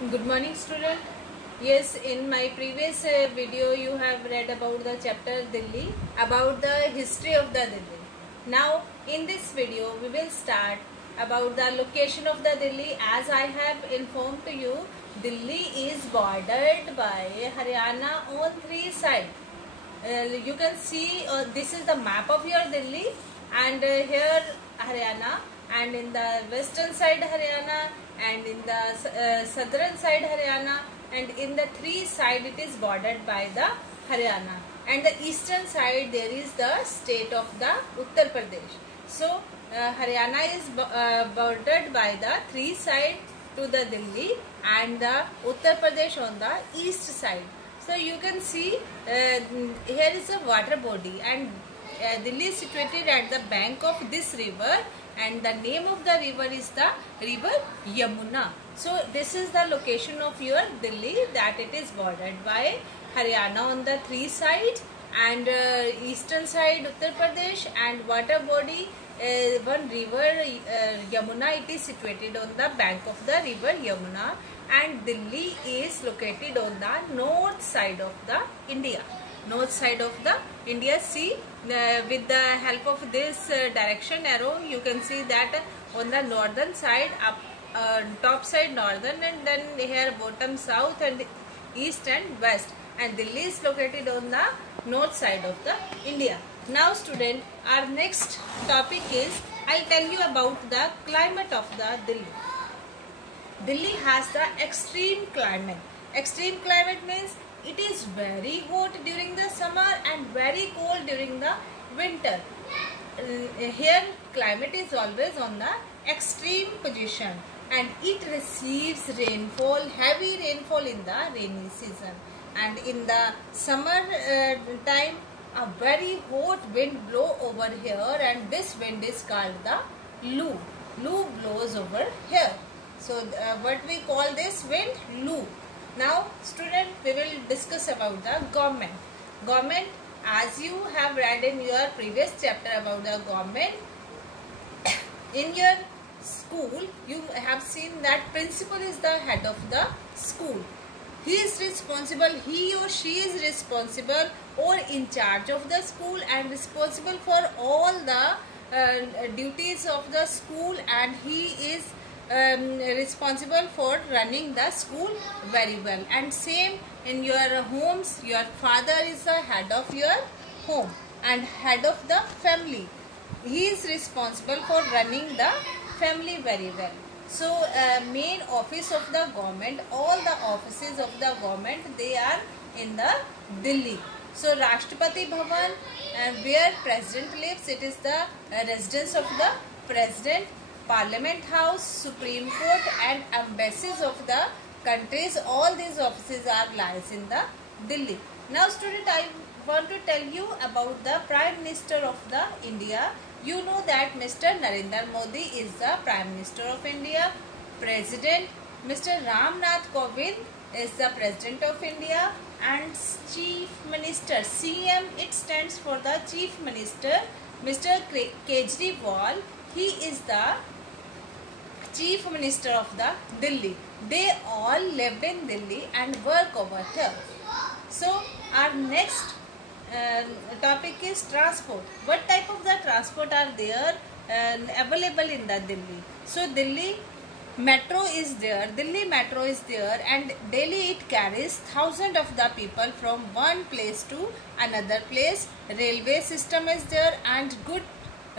Good morning, student. Yes, in my previous video you have read about the chapter Delhi, about the history of the Delhi. Now in this video we will start about the location of the Delhi. As I have informed to you, Delhi is bordered by Haryana on three sides. You can see this is the map of your Delhi, and here Haryana, and in the western side Haryana, and in the southern side Haryana, and in the three side it is bordered by the Haryana, and the eastern side there is the state of the Uttar Pradesh. So Haryana is bordered by the three side to the Delhi, and the Uttar Pradesh on the east side. So you can see here is a water body, and Delhi is situated at the bank of this river, and the name of the river is the river Yamuna. So this is the location of your Delhi, that it is bordered by Haryana on the three sides, and eastern side Uttar Pradesh, and water body one river Yamuna. It is situated on the bank of the river Yamuna, and Delhi is located on the north side of the India. North side of the India. See, with the help of this direction arrow, you can see that on the northern side, up top side northern, and then here bottom south, and east and west, and Delhi is located on the north side of the India. Now student, our next topic is, I'll tell you about the climate of the Delhi. Delhi has the extreme climate. Extreme climate means it is very hot during the summer and very cold during the winter. Here climate is always on the extreme position, and it receives rainfall, heavy rainfall in the rainy season, and in the summer time a very hot wind blow over here, and this wind is called the Loo. Loo blows over here. So what we call this wind? Loo. Now student, we will discuss about the government. Government, as you have read in your previous chapter about the government, in your school you have seen that principal is the head of the school. He is responsible, he or she is responsible or in charge of the school, and responsible for all the duties of the school, and he is responsible for running the school very well. And same in your homes, your father is the head of your home and head of the family. He is responsible for running the family very well. So main office of the government, all the offices of the government, they are in the Delhi. So Rashtrapati Bhavan, where president lives, it is the residence of the president. Parliament House, Supreme Court, and embassies of the countries, all these offices are lies in the Delhi. Now student, I want to tell you about the Prime Minister of the India. You know that Mr. Narendra Modi is the Prime Minister of India. President Mr. Ram Nath Kovind is the President of India, and Chief Minister, CM, it stands for the Chief Minister, Mr. Kejriwal, he is the Chief Minister of the Delhi. They all lived in Delhi and work over here. So our next topic is transport. What type of the transport are there available in the Delhi? So Delhi metro is there. Delhi metro is there, and daily it carries thousands of the people from one place to another place. Railway system is there, and good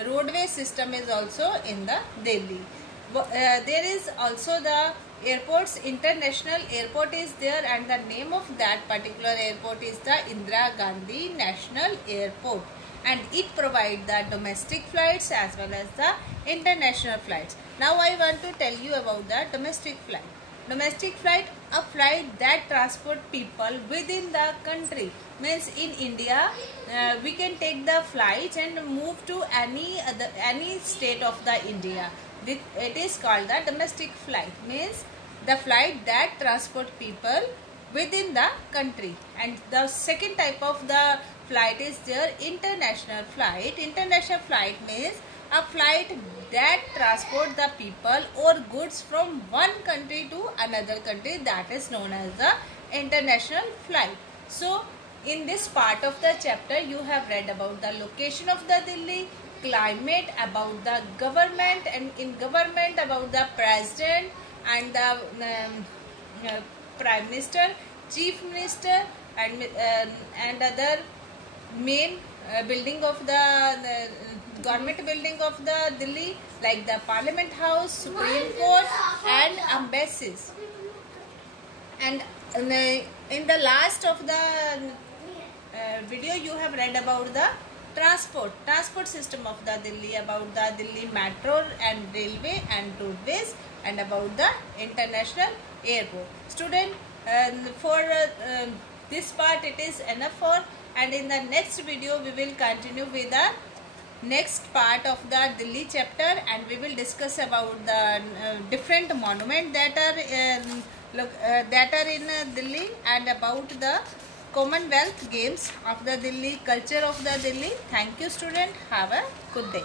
roadway system is also in the Delhi. There is also the airports. International airport is there, and the name of that particular airport is the Indira Gandhi National Airport, and it provides the domestic flights as well as the international flights. Now I want to tell you about the domestic flight. Domestic flight, a flight that transport people within the country. Means in India, we can take the flight and move to any state of the India. It is called the domestic flight. Means the flight that transport people within the country. And the second type of the flight is there international flight. International flight means a flight that transport the people or goods from one country to another country, that is known as the international flight. So in this part of the chapter you have read about the location of the Delhi, climate, about the government, and in government about the president and the prime minister, chief minister, and other main building of the government building of the Delhi, like the Parliament House, Supreme Court, and embassies. And in the last of the video you have read about the transport system of the Delhi, about the Delhi metro and railway and roadways, and about the international airport. Student, for this part it is enough for, and in the next video we will continue with the next part of the Delhi chapter, and we will discuss about the different monuments that are in Delhi, and about the Commonwealth Games of the Delhi, culture of the Delhi. Thank you student. Have a good day.